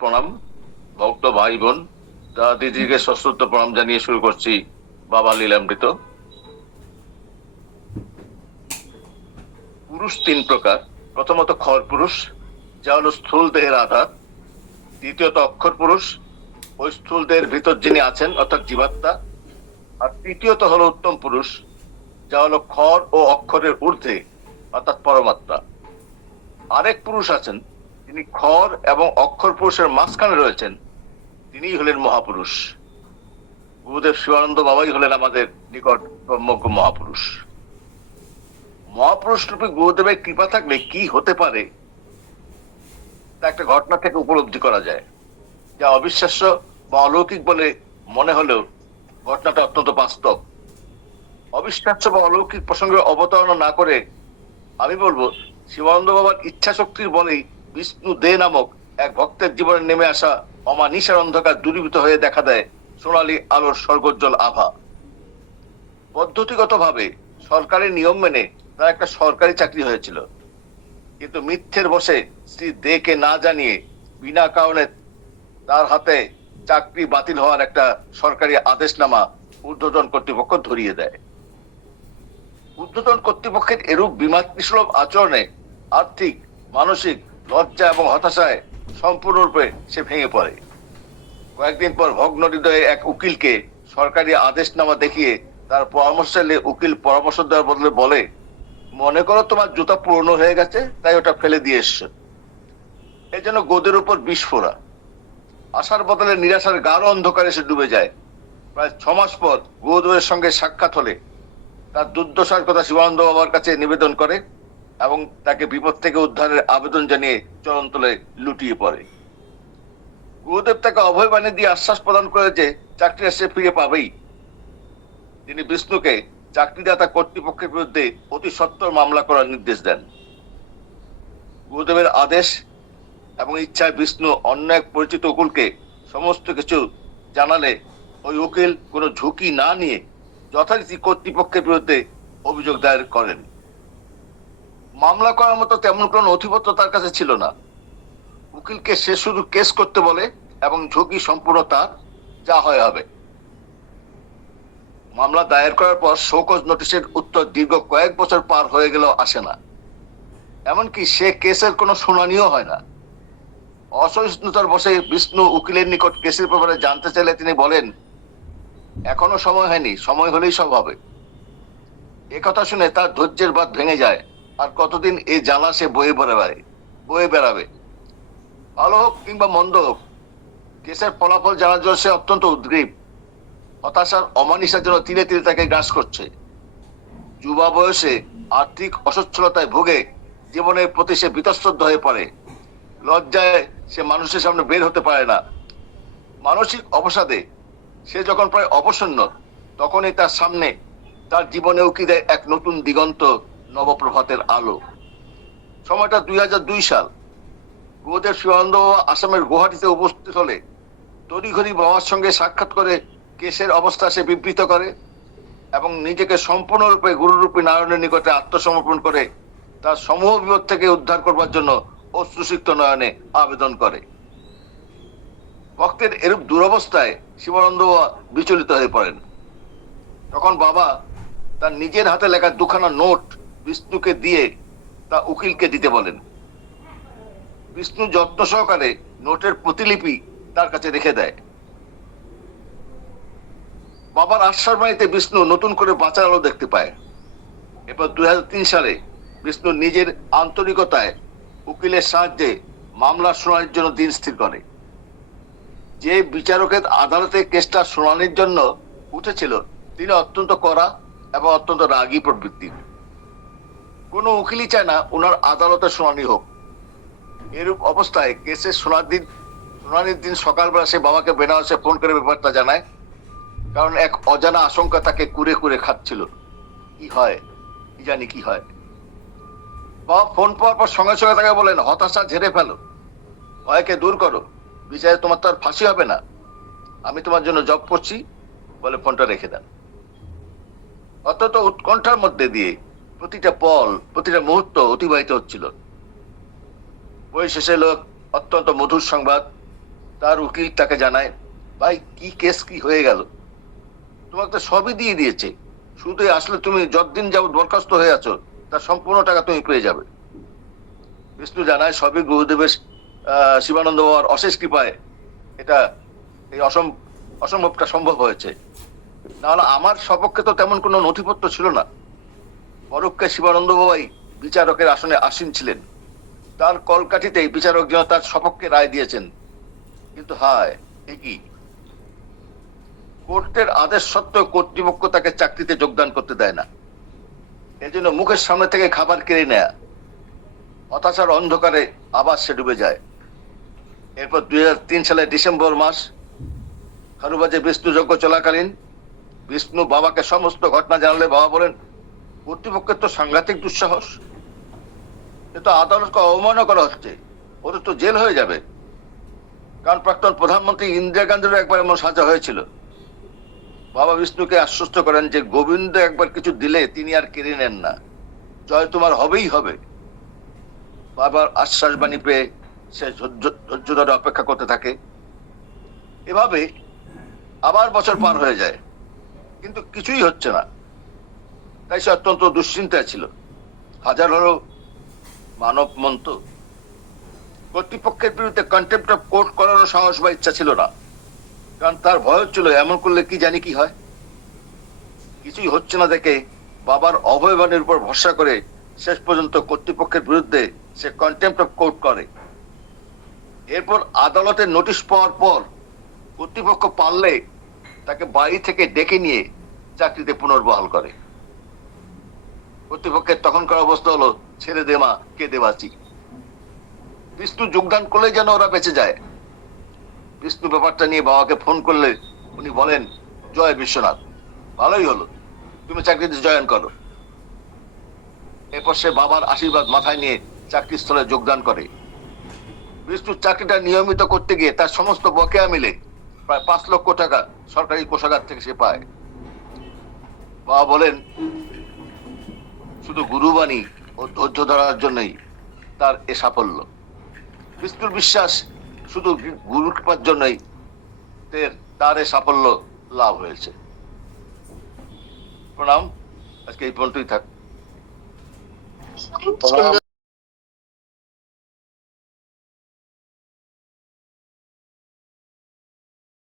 প্রণাম ভক্ত ভাই বোন। দিদিকে সশ্রদ্ধ প্রণাম জানিয়ে শুরু করছি বাবা লীলামৃত। পুরুষ তিন প্রকার। প্রথমত খর পুরুষ, যা হলো স্থূল দেহের আধার। দ্বিতীয়ত অক্ষর পুরুষ, ওই স্থূল দেহের ভিতর যিনি আছেন অর্থাৎ জীবাত্মা। আর তৃতীয়ত হলো উত্তম পুরুষ, যা হলো খর ও অক্ষরের ঊর্ধ্বে অর্থাৎ পরমাত্মা। আরেক পুরুষ আছেন, তিনি খর এবং অক্ষর পুরুষের মাঝখানে রয়েছেন, তিনিই হলেন মহাপুরুষ। গুরুদেব শিবানন্দ বাবাই হলেন আমাদের নিকট ব্রহ্মজ্ঞ মহাপুরুষ। মহাপুরুষ রূপে গুরুদেবের কৃপা থাকলে কি হতে পারে তা একটা ঘটনা থেকে উপলব্ধি করা যায়, যা অবিশ্বাস্য বা অলৌকিক বলে মনে হলেও ঘটনাটা অত্যন্ত বাস্তব। অবিশ্বাস্য বা অলৌকিক প্রসঙ্গে অবতারণা না করে আমি বলবো, শিবানন্দ বাবার ইচ্ছা শক্তির বলেই বিষ্ণু দে নামক এক ভক্তের জীবনে নেমে আসা অমানিসার অন্ধকার দূরীভূত হয়ে দেখা দেয় সোনালী আলোর স্বর্গোজ্জ্বল আভা। পদ্ধতিগতভাবে সরকারি নিয়ম মেনে তার একটা সরকারি চাকরি হয়েছিল, কিন্তু মিথ্যের বসে শ্রী দেকে না জানিয়ে বিনা কারণে তার হাতে চাকরি বাতিল হওয়ার একটা সরকারি আদেশনামা ঊর্ধ্বতন কর্তৃপক্ষ ধরিয়ে দেয়। ঊর্ধ্বতন কর্তৃপক্ষের এরূপ বিমাতৃসুলভ আচরণে আর্থিক, মানসিক লজ্জা এবং হতাশায় সম্পূর্ণরূপে সে ভেঙে পড়ে। কয়েকদিন পর ভগ্ন হৃদয়ে এক উকিলকে সরকারি আদেশনামা দেখিয়ে তার পরামর্শ চাইলে উকিল পরামর্শ দেওয়ার বদলে বলে, মনে করো তোমার জুতা পুরনো হয়ে গেছে, তাই ওটা ফেলে দিয়ে এসছো। এই জন্য গোদের উপর বিস্ফোরা। আশার বদলে নিরাশার গাঢ় অন্ধকারে সে ডুবে যায়। প্রায় 6 মাস পর গুরুদেবের সঙ্গে সাক্ষাৎ হলে তার দুর্দশার কথা শিবানন্দ বাবার কাছে নিবেদন করে এবং তাকে বিপদ থেকে উদ্ধারের আবেদন জানিয়ে চরণতলে লুটিয়ে পড়ে। গুরুদেব তাকে অভয় বাণী দিয়ে আশ্বাস প্রদান করে যে চাকরিটা সে ফিরে পাবেই। তিনি বিষ্ণুকে চাকরিদাতা কর্তৃপক্ষের বিরুদ্ধে অতি সত্বর মামলা করার নির্দেশ দেন। গুরুদেবের আদেশ এবং ইচ্ছায় বিষ্ণু অন্য এক পরিচিত উকিলকে সমস্ত কিছু জানালে ওই উকিল কোনো ঝুঁকি না নিয়ে যথারীতি কর্তৃপক্ষের বিরুদ্ধে অভিযোগ দায়ের করেন। মামলা করার মতো তেমন কোনো নথিপত্র তার কাছে ছিল না। উকিলকে সে শুধু কেস করতে বলে এবং ঝুঁকি সম্পূর্ণ তার, যা হয় হবে। মামলা দায়ের করার পর শোকজ নোটিশের উত্তর দীর্ঘ কয়েক বছর পার হয়ে গেলেও আসে না। এমনকি সে কেসের কোনো শুনানিও হয় না। অসহিষ্ণুতার বসে বিষ্ণু উকিলের নিকট কেসের ব্যাপারে জানতে চাইলে তিনি বলেন, এখনো সময় হয়নি, সময় হলেই সব হবে। একথা শুনে তার ধৈর্যের বাঁধ ভেঙে যায়। আর কতদিন এই জ্বালা সে বয়ে বেড়াবে। ভালো হোক কিংবা মন্দ হোক, কেসের ফলাফল জানার জন্য সে অত্যন্ত উদ্গ্রীব। হতাশার অমানিসার জন্য তিলে তিলে তাকে গ্রাস করছে। যুবা বয়সে আর্থিক অসচ্ছলতায় ভুগে জীবনের প্রতি সে বীতশ্রদ্ধ হয়ে পড়ে। লজ্জায় সে মানুষের সামনে বের হতে পারে না। মানসিক অবসাদে সে যখন প্রায় অবসন্ন, তখনই তার সামনে তার জীবনে উকি দেয় এক নতুন দিগন্ত, নবপ্রভাতের আলো। সময়টা 2002 সাল। গুরুদেব শিবানন্দ বাবা আসামের গুয়াহাটিতে উপস্থিত হলে তড়িঘড়ি বাবার সঙ্গে সাক্ষাৎ করে কেসের অবস্থা সে বিবৃত করে এবং নিজেকে সম্পূর্ণরূপে গুরুরূপী নারায়ণের নিকটে আত্মসমর্পণ করে তার সমূহ বিপদ থেকে উদ্ধার করবার জন্য অশ্রুসিক্ত নয়নে আবেদন করে। ভক্তের এরূপ দুরবস্থায় শিবানন্দ বিচলিত হয়ে পড়েন। তখন বাবা তার নিজের হাতে লেখা 2খানা নোট বিষ্ণুকে দিয়ে তা উকিলকে দিতে বলেন। বিষ্ণু যত্ন সহকারে নোটের প্রতিলিপি তার কাছে রেখে দেয়। বাবার আশ্বাস বাণীতে বিষ্ণু নতুন করে বাঁচার আলো দেখতে পায়। এরপর 2003 সালে বিষ্ণু নিজের আন্তরিকতায় উকিলের সাহায্যে মামলা শুনানির জন্য দিন স্থির করে। যে বিচারকের আদালতে কেসটা শুনানির জন্য উঠেছিল তিনি অত্যন্ত কড়া এবং অত্যন্ত রাগী প্রবৃত্তির। কোনো উকিলই চায় না ওনার আদালতে শুনানি হোক। এরূপ অবস্থায় কেসের শুনানির দিন সকালবেলা সে বাবাকে বেনারসে ফোন করে ব্যাপারটা জানায়, কারণ এক অজানা আশঙ্কা তাকে কুরে কুরে খাচ্ছিল। কি হয়, কি জানি কি হয়। বাবা ফোন পাওয়ার পর সঙ্গে সঙ্গে তাকে বলেন, হতাশা ঝেড়ে ফেলো, ভয়কে দূর করো, বিচারে তোমার তো আর ফাঁসি হবে না, আমি তোমার জন্য জব করছি বলে ফোনটা রেখে দেন। অত্যন্ত উৎকণ্ঠার মধ্যে দিয়ে প্রতিটা পল, প্রতিটা মুহূর্ত অতিবাহিত হচ্ছিল। বই শেষে এলো অত্যন্ত মধুর সংবাদ, তার উকিল তাকে জানায়, ভাই কি কেস কি হয়ে গেল, তোমাকে তো সবই দিয়ে দিয়েছে, শুধু আসলে তুমি যতদিন যাবত বরখাস্ত হয়ে আছো তার সম্পূর্ণ টাকা তুমি পেয়ে যাবে। বিষ্ণু জানায় সবই গুরুদেবের শিবানন্দ বাবার অশেষ কৃপায় এটা এই অসম্ভবটা সম্ভব হয়েছে, নাহলে আমার সপক্ষে তো তেমন কোনো নথিপত্র ছিল না। পরোক্ষে শিবানন্দ বাবাই বিচারকের আসনে আসীন ছিলেন, তার কলকাঠিতেই বিচারক যেন তার সপক্ষে রায় দিয়েছেন। কিন্তু হায় কি, কোর্টের আদেশ সত্ত্বেও কর্তৃপক্ষ তাকে চাকরিতে যোগদান করতে দেয় না। এজন্য মুখের সামনে থেকে খাবার কেড়ে নেয়া, হতাশার অন্ধকারে আবার সে ডুবে যায়। এরপর 2003 সালের ডিসেম্বর মাস, খারুবাজে বিষ্ণু যজ্ঞ চলাকালীন বিষ্ণু বাবাকে সমস্ত ঘটনা জানালে বাবা বলেন, কর্তৃপক্ষের তো সাংঘাতিক দুঃসাহস, এ তো আদালতকে অবমাননা করা হচ্ছে, ওদের তো জেল হয়ে যাবে। কারণ প্রাক্তন প্রধানমন্ত্রী ইন্দিরা গান্ধীরও একবার এমন সাজা হয়েছিল। বাবা বিষ্ণুকে আশ্বস্ত করেন যে গোবিন্দ একবার কিছু দিলে তিনি আর কেড়ে নেন না, জয় তোমার হবেই হবে। বাবার আশ্বাস বাণী পেয়ে সে ধৈর্য ধরে অপেক্ষা করতে থাকে। এভাবে আবার বছর পার হয়ে যায়, কিন্তু কিছুই হচ্ছে না। তাই সে অত্যন্ত দুশ্চিন্তায় ছিল। হাজার হলো মানব মন্ত, কর্তৃপক্ষের বিরুদ্ধে কন্টেম্প্ট অফ কোর্ট করারও সাহস বা ইচ্ছা ছিল না, কারণ তার ভয় ছিল এমন করলে কি জানি কি হয়। কিছুই হচ্ছে না দেখে বাবার অভয়বাণীর উপর ভরসা করে শেষ পর্যন্ত কর্তৃপক্ষের বিরুদ্ধে সে কন্টেম্প্ট অফ কোর্ট করে। এরপর আদালতের নোটিশ পাওয়ার পর কর্তৃপক্ষ পারলে তাকে বাড়ি থেকে ডেকে নিয়ে চাকরিতে পুনর্বহাল করে। কর্তৃপক্ষের তখনকার অবস্থা হলো, ছেড়ে দে মা, কে দেবাচি। বিষ্ণু যোগদান করলে যেন ওরা বেঁচে যায়। বিষ্ণু ব্যাপারটা নিয়ে বাবাকে ফোন করলে উনি বলেন, জয় বিশ্বনাথ, ভালোই হলো, তুমি চাকরিতে জয়েন করো। এরপর সে বাবার আশীর্বাদ মাথায় নিয়ে চাকরিস্থলে যোগদান করে। বিষ্ণুর চাকরিটা নিয়মিত করতে গিয়ে তার সমস্ত বকেয়া মিলে প্রায় 5 লক্ষ টাকা সরকারি কোষাগার থেকে সে পায়। বাবা বলেন, শুধু গুরুবাণী ও ধৈর্য ধরার জন্যই তার এ সাফল্য। বিষ্ণুর বিশ্বাস শুধু গুরু কৃপার জন্যই তার এ সাফল্য লাভ হয়েছে। প্রণাম, আজকে এই পর্যন্তই থাক।